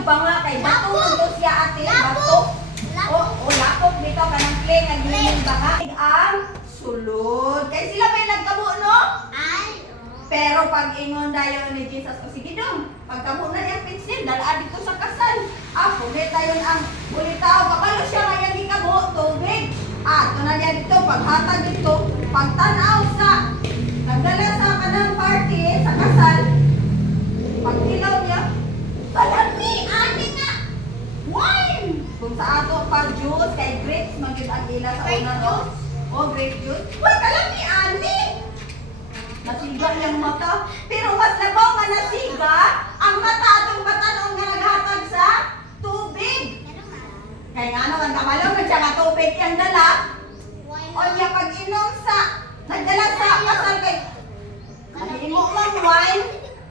nagbanga kay bato mo siya ate, bato. O lapok dito kanang play naglilin baka. Ang sulod. Kay sila may nagkabo no? Pero pag ingon dayon ni Jesus, o sige dong, pagkamo na niya pinsil, dalaan dito sa kasal. Ulit dayon ang ulitaw, kapalo siya ngayon di kabo, tubig. Ito na niya dito, paghatag dito, pagtanaw sa, nagdala sa kanang party, sa kasal, pagkilaw niya, kalami, ani nga, wine! Kung sa ato pa juice, kay grapes, magiging ang ila sa una, no? O, grape juice. Uy, kalami, ani! Nasiga niyang mata. Pero mas labaw nga nasiga, ang mata atong batanong nga naghatag sa tubig. Kaya nga naman, kamalaw na siya nga tubig yung dala. O niya pag-inom sa, nagdala sa kasal kay, nag-imo mang wine,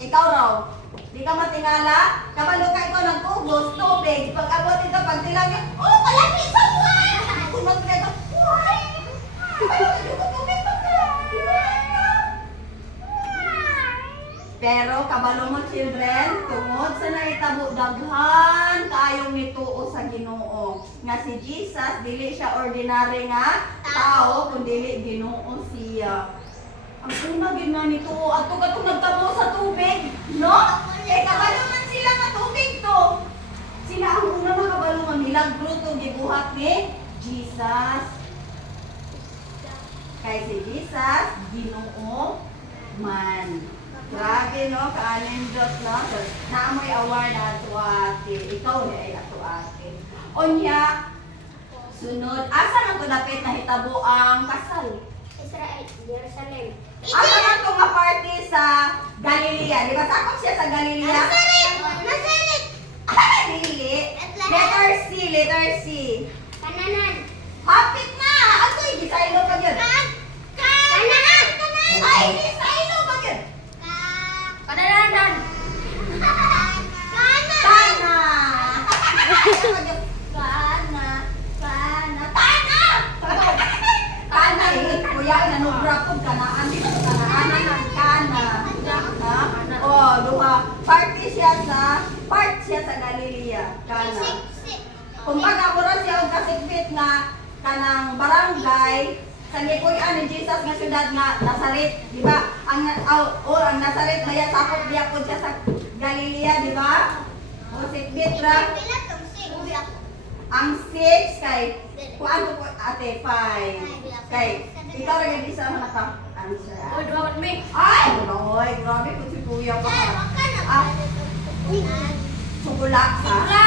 ikaw raw. Di ka matingala, kabalo ka ikaw nag-ubos, tubig. Pag abot ito, pag tilang niya, oh, malaki sa wine! Kung magkita ito, wine! Ayun ko tubig pa ka! Pero kabalo mo children, tungod sa naitabo daghan kaayong nituo sa Ginoo. Nga si Jesus dili siya ordinary nga tao kundi Ginoo siya. Ang una gid nga nituo ato katong nagtabo sa tubig, no? Kay kabalo man sila nga tubig to. Sila ang una makabalo nga milagro to gibuhat ni Jesus. Kay si Jesus Ginoo man. Grabe no, kaanindot no. So, naamoy award na ato ate. Ikaw ay ato ate. Onya, sunod. Asa na to dapit na hitabo ang kasal? Israel, Jerusalem. Asa na to nga party sa Galilea? Di ba sakop siya sa Galilea? Nazaret! Nazaret! Dili. Letter C, letter C. Kananan. Hapit na! Ato'y, gisaylo pa yun. Kanaan! Ay, gisaylo pa yun. Kananan! Kana! Kana! Kuya, nanubra po kanaan dito. Kanaanan ng kana. Oh, duha. Part siya sa Galilea. Kana. Kung pag-abura siya og kasikbit nga kanang barangay sa gikuy-an ni Jesus nga syudad nga Nazaret, di ba? Ang Nazaret maya sakop diya po siya sa Galilea, di ba? O sikbit ra. Ang 6 kay kuan ko ate 5. Kay ikaw ra gid isa man ka answer. Oy, dawat me. Ay, oy, grabe ko si kuya pa. Chocolate ha?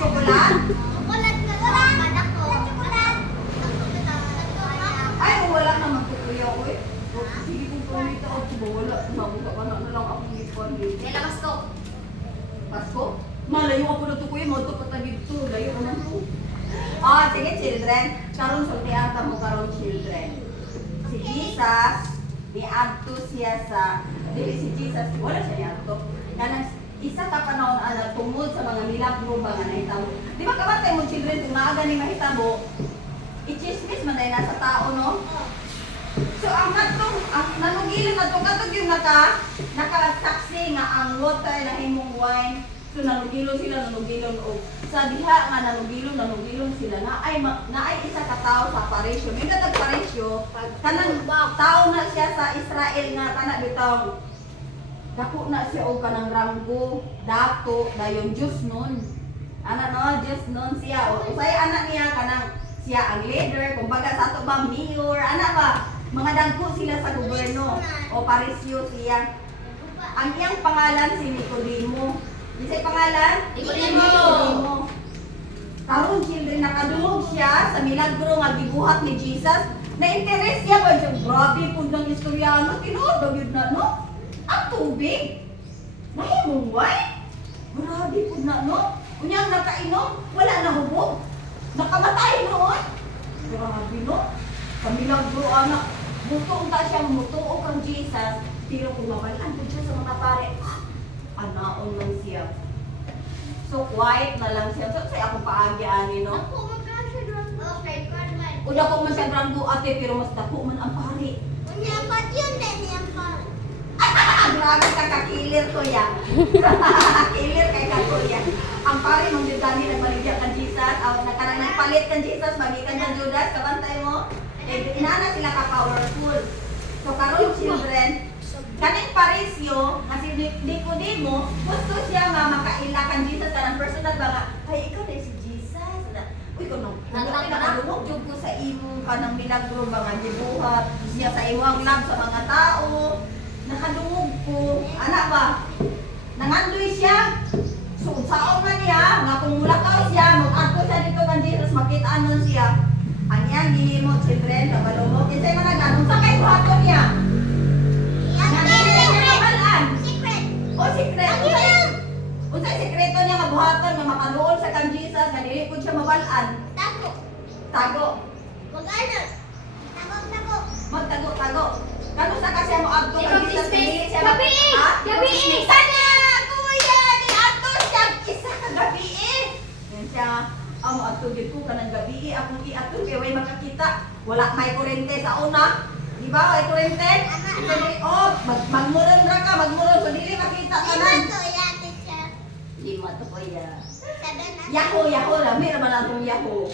Chocolate? Ay, wala na magkukuya ko eh. Sige kung kumita ako, wala. Mabuka pa na lang ako ngipon dito. Labas ko. Pasko? Malayo ako na ito kuya, mauto pa tagid ito. Layo naman ito. Sige children. Karon sultihan ka mo karon children. Si Jesus, niadto siya sa, dili si Jesus, wala siya niadto. Ganang isa ka panahon ana tungod sa mga milagro ba nga nahitabo. Di ba kabantay mo children kung maaga ni mahitabo, i-chismis man dahil nasa tao, no? So, ang nanugilon na itong katog yung nakasaksi nga ang water na himong wine. So, nanugilon sila, nanugilon o sa diha nga nanugilon sila na ay isa ka tao sa parisyo. May natag parisyo, kanang tao na siya sa Israel nga kana bitaw. Dako na siya o kanang ranggo, dato, dayon Diyos nun. Ana no, Diyos nun siya. O usay anak niya kanang siya ang leader, kumbaga sa ato ba mayor, ana ba? Mga dagko sila sa gobyerno o parisyo siya. Ang iyang pangalan si Nicodemo. Isa'y pangalan? Nicodemo. Karon children nakadungog siya sa milagro nga gibuhat ni Jesus. Na-interest siya ba siya? Grabe po ng istoryano, tinuod yun na no? Ang tubig. Nahimong wine. Grabe po na no? Kunyang nakainom, wala na hubog. Nakamatay noon. Grabe no? Kamilagro anak. Mutuong ta siya, mutuong kang Jesus. Pero kung mabalaan po siya sa mga pare, anaon lang siya. So quiet na lang siya. So say ako paagi-ani no? Una ko man siya brando ate, pero mas dako man ang pare. Grabe ka kakilir ko ya. Kilir kay ka Hallelujah. Ang pare mong Judani nagbaligya kan Jesus, nakarang nagpalit kan Jesus, magikan kan Judas, kabantay mo. Inana sila ka powerful. So karon children, kaning parisyo, kasi Nicodemo, gusto siya nga makaila kan Jesus kanang personal ba nga, ay ikaw na si Jesus. Uy, kuno, nakadungog jud ko sa imo kanang milagro ba nga gibuhat siya sa imong love sa mga tao. Nakadungog ko, ana ba? Nangandoy siya. So, saon man niya, nga kung mulakaw siya, mag-ato siya dito kan Jesus, makitaan nun siya. Ang iyang gihimo, children, kabalumog. Kinsay man nagano, sa kay buhaton niya. Nga dili niya mabalaan. O, secret. Unsay sekreto niya nga buhaton, nga makaluol sa kan Jesus, nga dili po siya mabalaan. Tago. Magtago. Kano sa kasi mo abto kan Jesus, dili siya Gabi! Sana! Kuya! Di ato siya! Isa ka gabi eh! Yan siya. Ang atugid ko ka ng gabi eh. Akong i-atug kaya way makakita. Wala may kurente sa una. Di ba? May kurente? Oh, magmuron ra ka. Magmuron. So, dili makita ka na. Lima to kuya. Yahoo. Lami naman ang itong Yahoo.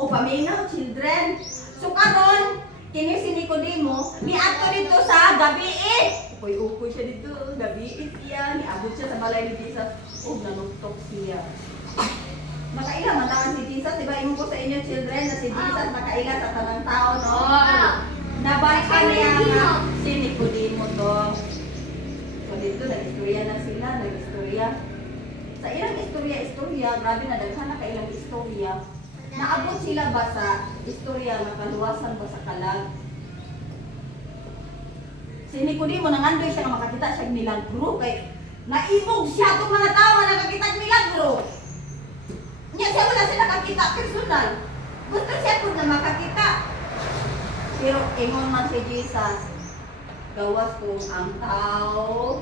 O, paminaw, children. So, karon kini si Nicodemo, niadto dito sa gabi eh. Upoy siya dito, gabi siya, niabot siya sa balay ni Jesus. Oh, nanuktok siya. Makaila man naman si Jesus, diba? Imo ko sa inyo children na si Jesus makaila sa tanang tao, no? Nabalikan niya nga si Nicodemo to. So dito, nag-istorya na sila, Sa ilang istorya, grabe na daghan na kailang istorya. Naabot sila ba sa istorya na kaluwasan ba sa kalag? Si Nicodemo nangandoy siya nga makakita siya milagro kay naibog siya itong mga tao na nakakita ng milagro. Niya siya wala siya nakakita personal. Gusto siya po na makakita. Pero ingon man si Jesus, gawas kung ang tao,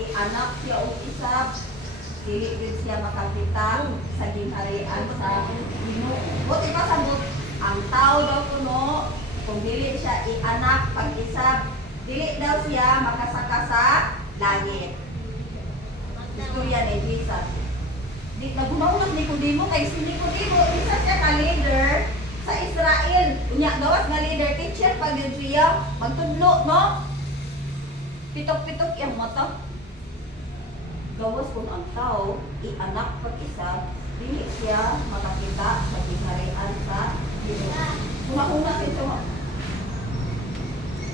ianak siya o isab, dili din siya makakita sa ginharian sa Ginoo. Buti pa sabot, ang tao daw kuno, kung dili siya ianak pag-isab, dili daw siya makasaka sa langit. Istorya ni Jesus. Di nagunaw ng Nicodemo kay si Nicodemo, isa siya ka leader sa Israel. Unya gawas nga leader, teacher pag yun siya, magtudlo, no? Pitok-pitok yung mata. Gawas kung ang tao, ianak pag-isa, dili siya makakita sa ginharian sa Ginoo. Una-una siya mo.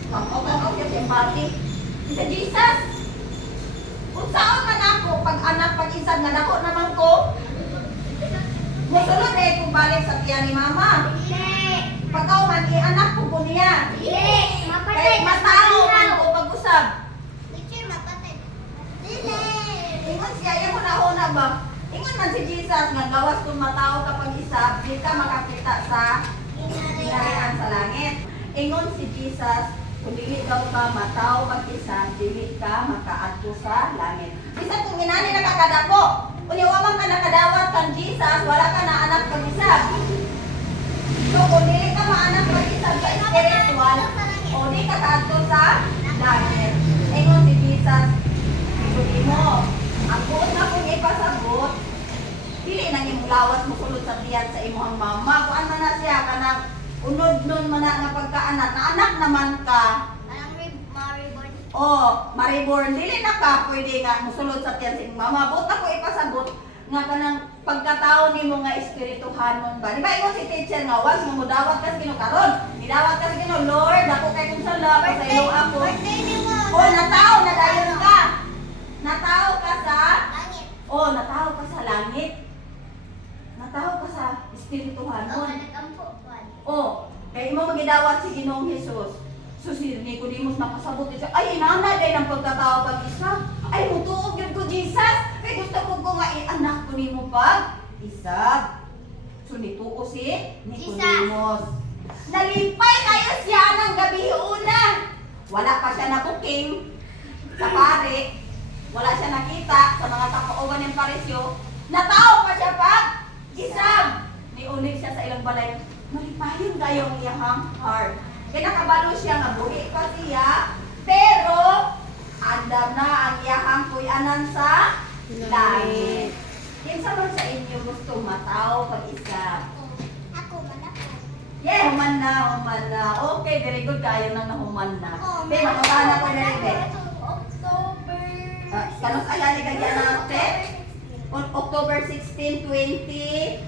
Pag-ok siya simpati. Isa Jesus! Kung saan man ako, pag anak pag-isa, nga dako naman ko, musulod eh kung balik sa tiyan ni mama. Pagkaw man, ianak ko po niya. Kaya matao man ko pag-usab. Ingon siya, yung una-una ba? Ingon man si Jesus, nga gawas kung matao kapag isa, di ka makakita sa ginharian sa langit. Ingon si Jesus, kung dili daw ka matao mag-isa, dili ka makaadto sa langit. Bisan kung inani nakakadako, kung yawaman ka nakadawat kang Jesus, wala ka na anak mag-isa. So kung dili ka maanak mag-isa ka spiritual, o di ka kaadto sa langit. Ingon si Jesus, ikuti mo. Ang buot na kung ipasabot, dili nang imong lawas mo sulod sa tiyan sa imong mama. Kuan man na siya kanang unod nun man na pagkaanak. Na anak naman ka. Mariborn. Dili na ka pwede nga musulod sa tiyan sa imong mama. Buot na ko ipasabot nga kanang pagkatao nimo nga espirituhanon ba. Di ba ingon si teacher nga was mo mudawat ka sa Ginoo karon. Nidawat ka sa Ginoo, Lord, ako kay kung sala pa sa ilo ako. O natao na dayon ka. Natao ka sa langit. Natao ka sa langit. Natao ka sa espirituhanon. Kaya imo magidawat si Ginoong Hesus. So si Nicodemus makasabot siya, ay inana day ng pagkatao pag-isa. Ay mutuog yun ko Jesus. Kaya gusto ko nga anak ko nimo pag isa. So nituo si Nicodemus. Nalimpay kayo siya ng gabi una. Wala pa siya na booking sa pare. Wala siya nakita sa mga kapauban ng parisyo. Natao pa siya pag isab. Niulig siya sa ilang balay. Malipayon kayo ang iyahang heart. Kaya nakabalo siya nga buhi pa siya. Pero, andam na ang iyahang kuyanan sa Langit. Kinsa man sa inyo gusto mataw pag isa? Yeah, human na. Okay, very good. Kayo nang nahuman na. Okay, matutahan ako na rin. Kanong alali ka dyan natin? October 16, 20.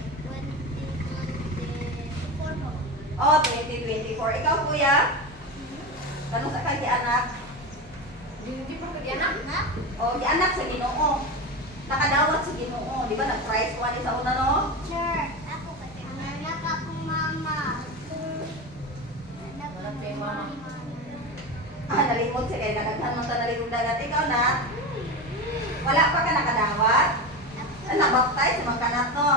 Oh, 2024. Ikaw, kuya? Kanong sa kanya anak? Hindi pa kagyan Oh, di anak sa Ginoo. Nakadawat sa Ginoo. Di ba nag-price one sa una, no? Nalimot siya kaya nakaghan mo sa nalimot dagat. Ikaw na? Wala pa ka nakadawat? Nabaptize sa mga kanat, no?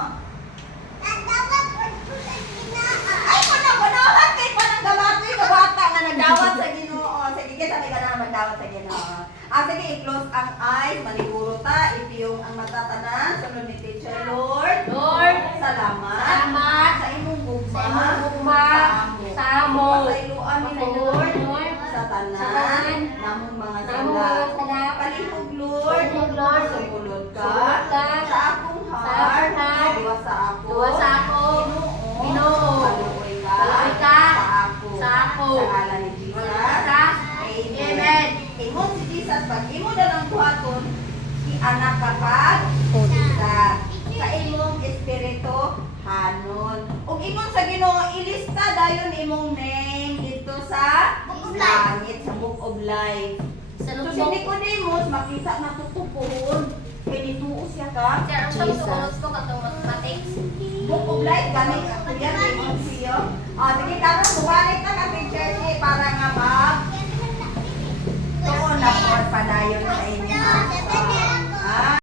Ay, panahan kay panang gabatoy sa bata nga nagdawat sa Ginoo. Sige, sabi ka na magdawat sa Ginoo. Sige, i-close ang eyes, maniguro ta, ipiyong ang matatanan, sunod ni Teacher Lord. Lord, Salamat. salamat Sa imong gugma. sa imong gugma, sa among Pasailuan ni Lord. Sa tanan, namong mga namong sala. mga sala. Palihog Lord. Palihog, Lord. Sumulod ka. Sumulod ka. Sa akong Sa heart. akong heart. Duwa sa ako. Duwa sa ako. Ginoo. Paluoy ka. Paluoy ka. Sa ako. Sa ako. Sa ngalan ni Jesus. Sa Amen. Imon si Jesus, pag imo na ng buhaton, anak ka pa, sa imong espiritu, hanon. Ug imong sa Ginoo, ilista dayon imong name dito sa langit, sa Book of Life. Sa So si lubong. Nicodemus, makita na tutupuhon, kay nituo siya ka. Sir, ang siyang sumunod ko katong mathematics. Book of Life, gamit ako yan, imong siyo. Sige, karon bumalik na ka, Teacher, para nga mag tuon na for padayon sa inyo.